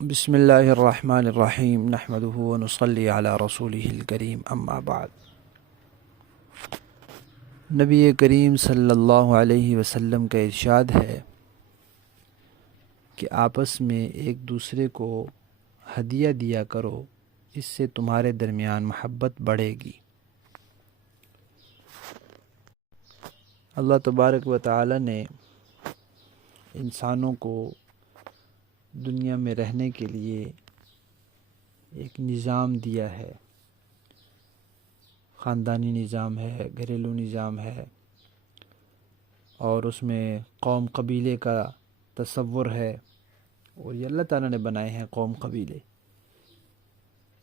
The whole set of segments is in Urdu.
بسم اللہ الرحمن الرحیم نحمدہ ونصلی علی رسولہ الکریم اما بعد۔ نبی کریم صلی اللہ علیہ وسلم کا ارشاد ہے کہ آپس میں ایک دوسرے کو ہدیہ دیا کرو، اس سے تمہارے درمیان محبت بڑھے گی۔ اللہ تبارک و تعالی نے انسانوں کو دنیا میں رہنے کے لیے ایک نظام دیا ہے، خاندانی نظام ہے، گھریلو نظام ہے، اور اس میں قوم قبیلے کا تصور ہے، اور یہ اللہ تعالیٰ نے بنائے ہیں قوم قبیلے۔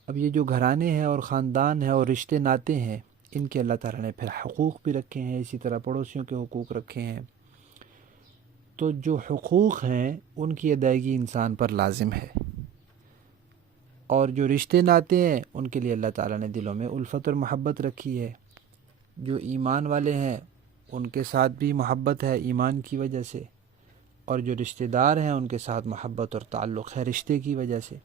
اب یہ جو گھرانے ہیں اور خاندان ہیں اور رشتے ناتے ہیں، ان کے اللہ تعالیٰ نے پھر حقوق بھی رکھے ہیں، اسی طرح پڑوسیوں کے حقوق رکھے ہیں۔ تو جو حقوق ہیں ان کی ادائیگی انسان پر لازم ہے، اور جو رشتے ناتے ہیں ان کے لیے اللہ تعالیٰ نے دلوں میں الفت اور محبت رکھی ہے۔ جو ایمان والے ہیں ان کے ساتھ بھی محبت ہے ایمان کی وجہ سے، اور جو رشتے دار ہیں ان کے ساتھ محبت اور تعلق ہے رشتے کی وجہ سے۔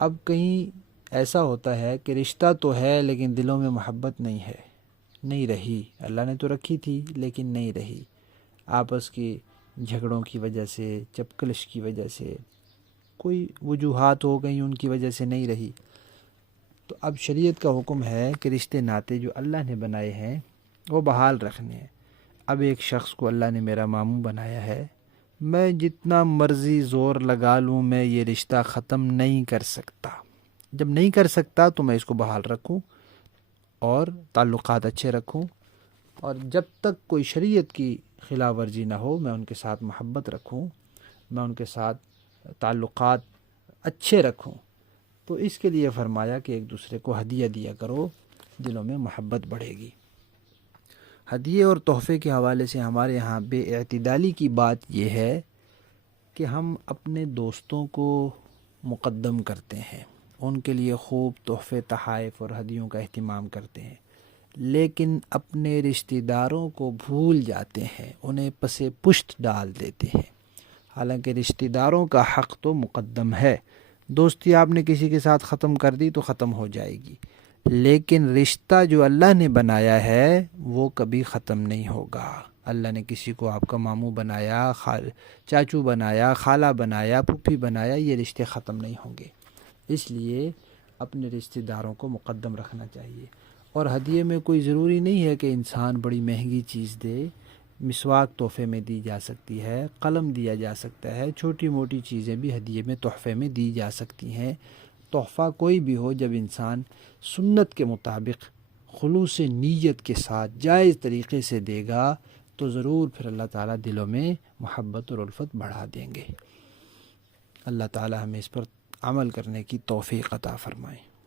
اب کہیں ایسا ہوتا ہے کہ رشتہ تو ہے لیکن دلوں میں محبت نہیں رہی، اللہ نے تو رکھی تھی لیکن نہیں رہی، آپس کی جھگڑوں کی وجہ سے، چپکلش کی وجہ سے، کوئی وجوہات ہو گئی ان کی وجہ سے نہیں رہی۔ تو اب شریعت کا حکم ہے کہ رشتے ناتے جو اللہ نے بنائے ہیں وہ بحال رکھنے ہیں۔ اب ایک شخص کو اللہ نے میرا ماموں بنایا ہے، میں جتنا مرضی زور لگا لوں میں یہ رشتہ ختم نہیں کر سکتا۔ جب نہیں کر سکتا تو میں اس کو بحال رکھوں اور تعلقات اچھے رکھوں، اور جب تک کوئی شریعت کی خلاف ورزی نہ ہو میں ان کے ساتھ محبت رکھوں، میں ان کے ساتھ تعلقات اچھے رکھوں۔ تو اس کے لیے فرمایا کہ ایک دوسرے کو ہدیہ دیا کرو، دلوں میں محبت بڑھے گی۔ ہدیے اور تحفے کے حوالے سے ہمارے یہاں بے اعتدالی کی بات یہ ہے کہ ہم اپنے دوستوں کو مقدم کرتے ہیں، ان کے لیے خوب تحفے تحائف اور ہدیوں کا اہتمام کرتے ہیں، لیکن اپنے رشتہ داروں کو بھول جاتے ہیں، انہیں پس پشت ڈال دیتے ہیں۔ حالانکہ رشتہ داروں کا حق تو مقدم ہے۔ دوستی آپ نے کسی کے ساتھ ختم کر دی تو ختم ہو جائے گی، لیکن رشتہ جو اللہ نے بنایا ہے وہ کبھی ختم نہیں ہوگا۔ اللہ نے کسی کو آپ کا ماموں بنایا، چاچو بنایا، خالہ بنایا، پھوپھی بنایا، یہ رشتے ختم نہیں ہوں گے۔ اس لیے اپنے رشتہ داروں کو مقدم رکھنا چاہیے۔ اور ہدیے میں کوئی ضروری نہیں ہے کہ انسان بڑی مہنگی چیز دے، مسواک تحفے میں دی جا سکتی ہے، قلم دیا جا سکتا ہے، چھوٹی موٹی چیزیں بھی ہدیے میں تحفے میں دی جا سکتی ہیں۔ تحفہ کوئی بھی ہو، جب انسان سنت کے مطابق خلوص نیت کے ساتھ جائز طریقے سے دے گا تو ضرور پھر اللہ تعالیٰ دلوں میں محبت اور الفت بڑھا دیں گے۔ اللہ تعالیٰ ہمیں اس پر عمل کرنے کی توفیق عطا فرمائے۔